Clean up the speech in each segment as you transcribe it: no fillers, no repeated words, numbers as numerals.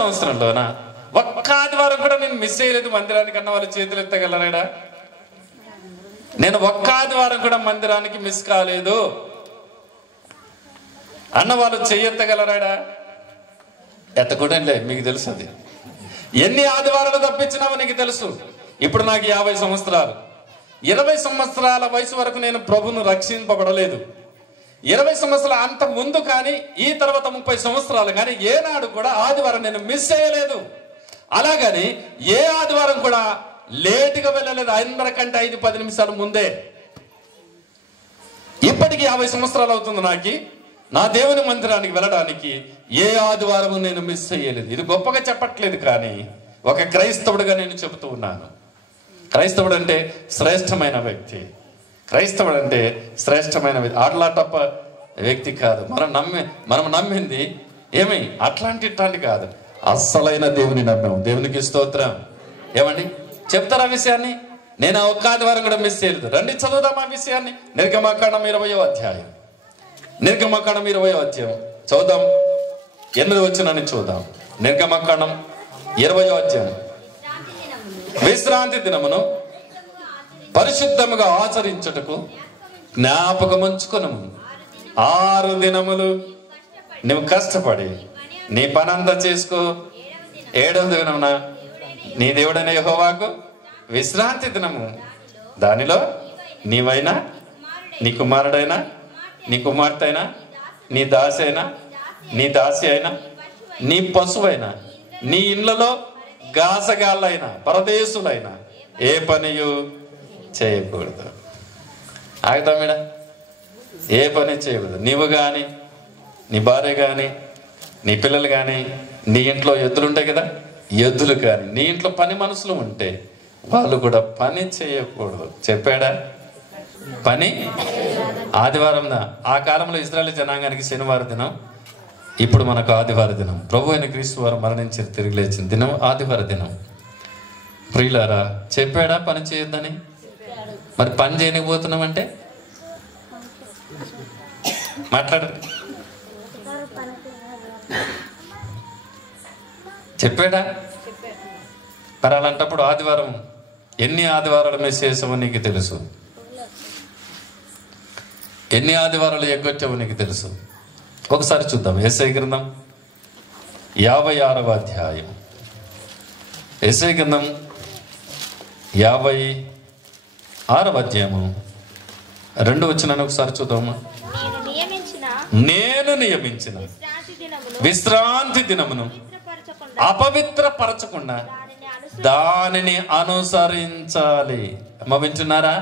సంవత్సరంలోనా ఒక్క ఆదివారం కూడా నేను మిస్ చేయలేదు మందిరానికి అన్న వాళ్ళు చేతులు ఎత్తగలరాడా? నేను ఒక్క ఆదివారం కూడా మందిరానికి మిస్ కాలేదు అన్న వాళ్ళు చెయ్యెత్తగలరాడా? ఎత్తకూడలే, మీకు తెలుసు అది. ఎన్ని ఆదివారాలు తప్పించినావో నీకు తెలుసు. ఇప్పుడు నాకు 50 సంవత్సరాలు. 20 సంవత్సరాల వయసు వరకు నేను ప్రభును రక్షింపబడలేదు. 20 సంవత్సరాల అంత ముందు కానీ ఈ తర్వాత 30 సంవత్సరాలు కానీ ఏనాడు కూడా ఆదివారం నేను మిస్ చేయలేదు. అలాగని ఏ ఆదివారం కూడా లేటుగా వెళ్ళలేదు. అందరికంటే 5-10 నిమిషాలు ముందే. ఇప్పటికి 50 సంవత్సరాలు అవుతుంది నాకు నా దేవుని మందిరానికి వెళ్ళడానికి. ఏ ఆదివారం నేను మిస్ చేయలేదు. ఇది గొప్పగా చెప్పట్లేదు, కానీ ఒక క్రైస్తవుడిగా నేను చెబుతూ ఉన్నాను. క్రైస్తవుడు అంటే శ్రేష్టమైన వ్యక్తి. క్రైస్తవుడు అంటే శ్రేష్టమైన వ్యక్తి, ఆటలాటప్ప వ్యక్తి కాదు. మనం నమ్మింది ఏమి ఇట్లాంటి కాదు, అస్సలైన దేవుని నమ్మాము. దేవునికి స్తోత్రం. ఏమండి చెప్తారా ఆ విషయాన్ని? నేను ఆ ఒక్క ఆదివారం కూడా మిస్ చేయలేదు. రండి చదువుదాం ఆ విషయాన్ని. నిర్గమకాండం 20వ అధ్యాయం. నిర్గమకాండం 20వ అధ్యాయం చదువుదాం. 8 వచనాన్ని చూద్దాం. నిర్గమకాండం 20వ అధ్యాయం. విశ్రాంతి దినమును పరిశుద్ధముగా ఆచరించుటకు జ్ఞాపకముంచుకొనుము. 6 దినములు నువ్వు కష్టపడి నీ పని అంతా చేసుకో. 7వ దినమున నీ దేవుడైన యెహోవాకు విశ్రాంతి దినము. దానిలో నీవైనా, నీ కుమారుడైనా, నీ కుమార్తె అయినా, నీ దాసి అయినా, నీ దాసి అయినా, నీ పశువైనా, నీ ఇళ్లలో గాసగాళ్ళైనా పరదేశులైనా ఏ పనియు చేయకూడదు. ఆగుతాం మేడ. ఏ పని చేయకూడదు. నీవు కానీ, నీ భార్య కానీ, నీ పిల్లలు కానీ, నీ ఇంట్లో ఎద్దులు ఉంటాయి కదా, ఎద్దులు కానీ, నీ ఇంట్లో పని మనుషులు ఉంటే వాళ్ళు కూడా పని చేయకూడదు. చెప్పాడా? పని ఆదివారం. ఆ కాలంలో ఇశ్రాయేలు జనాంగానికి శనివారం దినం, ఇప్పుడు మనకు ఆదివార దినం. ప్రభు అయిన క్రీస్తు వారు మరణించి తిరిగి లేచిన దినం ఆదివార దినం. ప్రియులారా, చెప్పాడా పని చేయొద్దని? మరి పని చేయకపోతున్నామంటే మాట్లాడరు. చెప్పాడా? మరి అలాంటప్పుడు ఆదివారం ఎన్ని ఆదివారాలు మిస్ చేసామో నీకు తెలుసు. ఎన్ని ఆదివారాలు ఎగ్గొచ్చావో నీకు తెలుసు. ఒకసారి చూద్దాం. యెషయా గ్రంథం 56వ అధ్యాయం. యెషయా గ్రంథం 56వ అధ్యాయము 2వ వచనాన్ని ఒకసారి చూద్దామా. నేను నియమించిన విశ్రాంతి దినమును అపవిత్రపరచకుండా దానిని అనుసరించాలి. అమ్మ వింటున్నారా?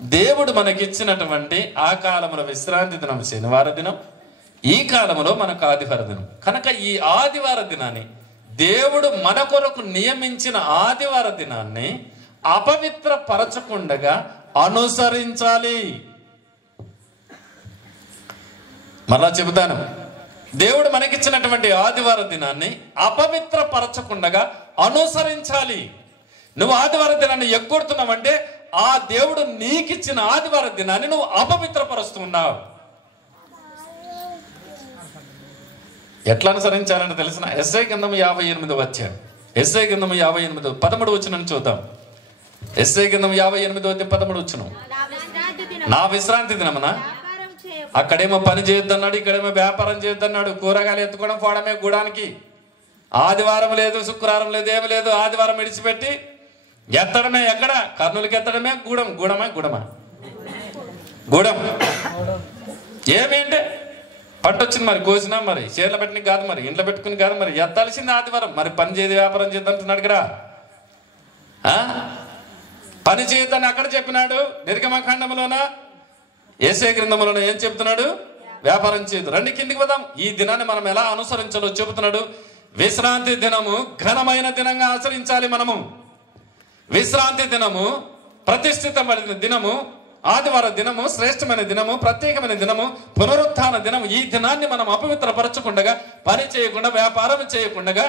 దేవుడు మనకిచ్చినటువంటి ఆ కాలంలో విశ్రాంతి దినం శనివార దినం, ఈ కాలంలో మనకు ఆదివార దినం. కనుక ఈ ఆదివార దినాన్ని, దేవుడు మన కొరకు నియమించిన ఆదివార దినాన్ని అపవిత్రపరచకుండా అనుసరించాలి. మరలా చెబుతాను, దేవుడు మనకిచ్చినటువంటి ఆదివార దినాన్ని అపవిత్రపరచకుండా అనుసరించాలి. నువ్వు ఆదివార దినాన్ని ఎగ్గొడుతున్నావంటే ఆ దేవుడు నీకిచ్చిన ఆదివార దినాన్ని నువ్వు అపవిత్రపరుస్తున్నావు. ఎట్లా అనుసరించాలని తెలిసిన? యెషయా గ్రంథం 58వ అధ్యాయం. యెషయా గ్రంథం 58 13 వచనం చూద్దాం. యెషయా గ్రంథం 58 13 వచనం. నా విశ్రాంతి దినమున అక్కడేమో పని చేయొద్దన్నాడు, ఇక్కడేమో వ్యాపారం చేయొద్దన్నాడు. కూరగాయలు ఎత్తుకోవడం పోవడమే గూడానికి. ఆదివారం లేదు, శుక్రవారం లేదు, ఏమి లేదు. ఆదివారం విడిచిపెట్టి ఎత్తడమే. ఎక్కడ? కర్నూలుకి ఎత్తడమే. గూడమా గూడెం. ఏమేంటే పంట వచ్చింది, మరి కోసినా, మరి చేర్ల పెట్టిన కాదు, మరి ఇంట్లో పెట్టుకుని కాదు, మరి ఎత్తాల్సింది ఆదివారం. మరి పని చేయదు, వ్యాపారం చేద్దంటున్నాడు కదా. పని చేయొద్దని అక్కడ చెప్పినాడు నిర్గమకాండంలోన. యెషయా గ్రంథంలోనే ఏం చెప్తున్నాడు? వ్యాపారం చేయదు. రండి కిందికి పోదాం. ఈ దినాన్ని మనం ఎలా అనుసరించాలో చెబుతున్నాడు. విశ్రాంతి దినము ఘనమైన దినంగా ఆచరించాలి మనము. విశ్రాంతి దినము ప్రతిష్ఠితమైన దినము, ఆదివార దినము శ్రేష్టమైన దినము, ప్రత్యేకమైన దినము, పునరుత్థాన దినము. ఈ దినాన్ని మనం అపవిత్రపరచకుండా, పని చేయకుండా, వ్యాపారం చేయకుండా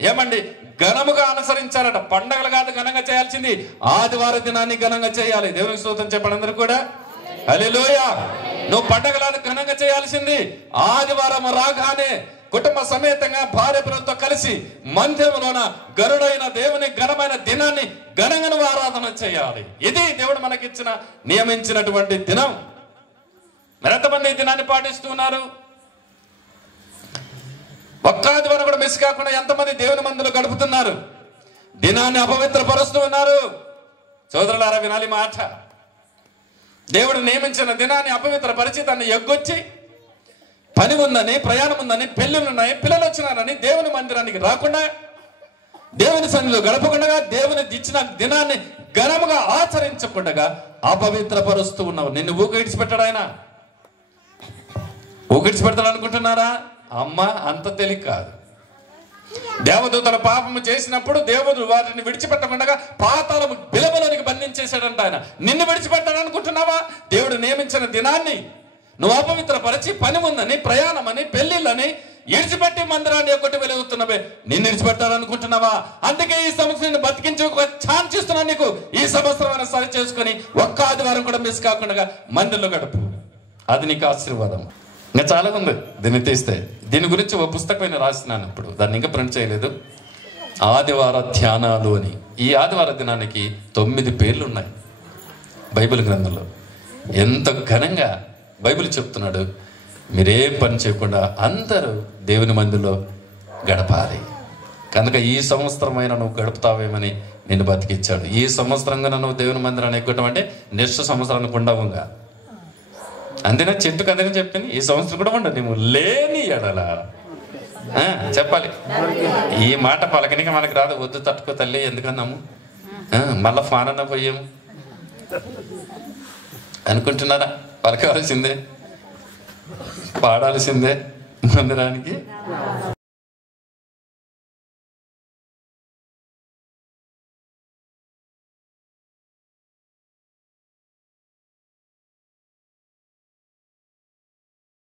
ఏమండి ఘనముగా అనుసరించాలట. పండగలు కాదు ఘనంగా చేయాల్సింది, ఆదివార దినాన్ని ఘనంగా చేయాలి. దేవునికి స్తోత్రం చెప్పండి అందరూ కూడా. హల్లెలూయా. నువ్వు పండగలను ఘనంగా చేయాల్సింది ఆదివారం రాగానే కుటుంబ సమేతంగా భార్య పిల్లలతో కలిసి మందిరంలోన గరుడైన దేవుని ఘనమైన దినాన్ని ఘనంగా ఆరాధన చేయాలి. ఇది దేవుడు మనకిచ్చిన నియమించినటువంటి దినం. మరెంతమంది ఈ దినాన్ని పాటిస్తున్నారు? ఒక్క ఆదివారం కూడా మిస్ కాకుండా ఎంతమంది దేవుని మందిలో గడుపుతున్నారు? దినాన్ని అపవిత్రపరుస్తూ ఉన్నారు. సోదరులారా, వినాలి మాట. దేవుడు నియమించిన దినాన్ని అపవిత్రపరిచి దాన్ని ఎగ్గొచ్చి పని ఉందని, ప్రయాణం ఉందని, పెళ్ళిళ్ళున్నాయి, పిల్లలు వచ్చినారని దేవుని మందిరానికి రాకుండా, దేవుని సన్నిధిలో గడపకుండా, దేవుని ఇచ్చిన దినాన్ని ఘనముగా ఆచరించకుండా అపవిత్రపరుస్తూ ఉన్నావు. నిన్ను ఊక ఇడిచిపెట్టాడు ఆయన. ఊక ఇడిచిపెడతాడు అనుకుంటున్నారా? అమ్మ, అంత తేలిక కాదు. దేవదూతల పాపము చేసినప్పుడు దేవుడు వారిని విడిచిపెట్టకుండా పాతాళము బిలబలోనికి బంధించేశాడంట ఆయన. నిన్ను విడిచిపెట్టాడు అనుకుంటున్నావా? దేవుడు నియమించిన దినాన్ని నువ్వు అపవిత్రపరిచి పని ఉందని, ప్రయాణమని, పెళ్లిళ్ళని ఇడిచిపెట్టి మందిరాన్ని ఒకటి వెలుగుతున్నవే. నిన్ను విడిచిపెట్టాలనుకుంటున్నావా? అందుకే ఈ సంవత్సరం బతికించి ఒక ఛాన్స్ ఇస్తున్నా నీకు. ఈ సంవత్సరం సరి చేసుకుని ఒక్క ఆదివారం కూడా మిస్ కాకుండా మందిరంలో గడుపు. అది నీకు ఆశీర్వాదం. ఇంకా చాలా ఉంది దీన్ని తీస్తే. దీని గురించి ఒక పుస్తకం రాసినాను, ఇప్పుడు దాన్ని ఇంకా ప్రింట్ చేయలేదు. ఆదివార ధ్యానాలు అని. ఈ ఆదివార దినానికి 9 పేర్లు ఉన్నాయి బైబిల్ గ్రంథంలో. ఎంత ఘనంగా బైబిల్ చెప్తున్నాడు. మీరేం పని చేయకుండా అందరూ దేవుని మందిలో గడపాలి. కనుక ఈ సంవత్సరమైనా నువ్వు గడుపుతావేమని నిన్ను బతికిచ్చాడు. ఈ సంవత్సరంగా నువ్వు దేవుని మందిరాన్ని ఎక్కడం అంటే నెక్స్ట్ సంవత్సరానికి ఉండవుగా. అందునే చెట్టు కదని చెప్పింది, ఈ సంవత్సరం కూడా ఉండదు నువ్వు లేని ఎడల చెప్పాలి. ఈ మాట పలకనిక మనకు రాదు. వద్దు, తట్టుకో తల్లి, ఎందుకన్నాము, మళ్ళా ఫాన్ అన్న పోయాము అనుకుంటున్నారా? పలకాల్సిందే, పాడాల్సిందే మందిరానికి.